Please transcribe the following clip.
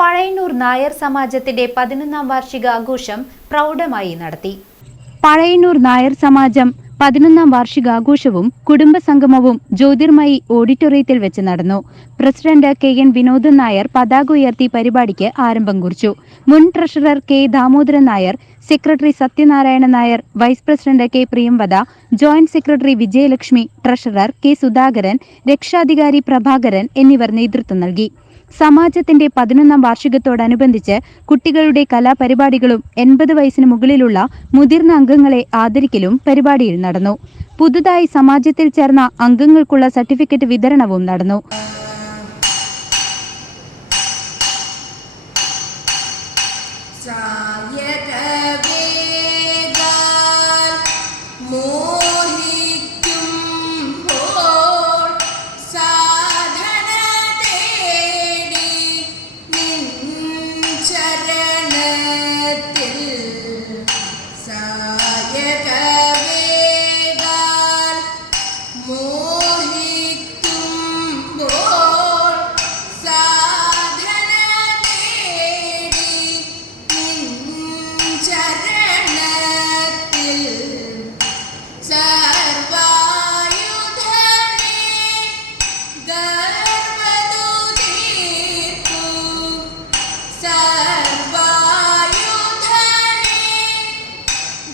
പഴയന്നൂർ നായർ സമാജത്തിന്റെ പതിനൊന്നാം വാർഷിക ആഘോഷം പ്രൗഢമായി നടത്തി. പഴയന്നൂർ നായർ സമാജം പതിനൊന്നാം വാർഷികാഘോഷവും കുടുംബസംഗമവും ജ്യോതിർമയി ഓഡിറ്റോറിയത്തിൽ വെച്ച് നടന്നു. President K N Vinodan Nair പതാക ഉയർത്തി പരിപാടിക്ക് ആരംഭം കുറിച്ചു. മുൻ treasurer K Damodaran Nair secretary Sathyanarayana Nair vice president K Priyamvada joint secretary Vijayalakshmi treasurer K Sudhakaran രക്ഷാധികാരി പ്രഭാകരൻ എന്നിവർ നേതൃത്വം നൽകി. സമാജത്തിന്റെ പതിനൊന്നാം വാർഷികത്തോടനുബന്ധിച്ച് കുട്ടികളുടെ കലാപരിപാടികളും എൺപത് വയസ്സിന് മുകളിലുള്ള മുതിർന്ന അംഗങ്ങളെ ആദരിക്കലും പരിപാടിയിൽ നടന്നു. പുതുതായി സമാജത്തിൽ ചേർന്ന അംഗങ്ങൾക്കുള്ള സർട്ടിഫിക്കറ്റ് വിതരണവും നടന്നു. ചരണത്തിൽ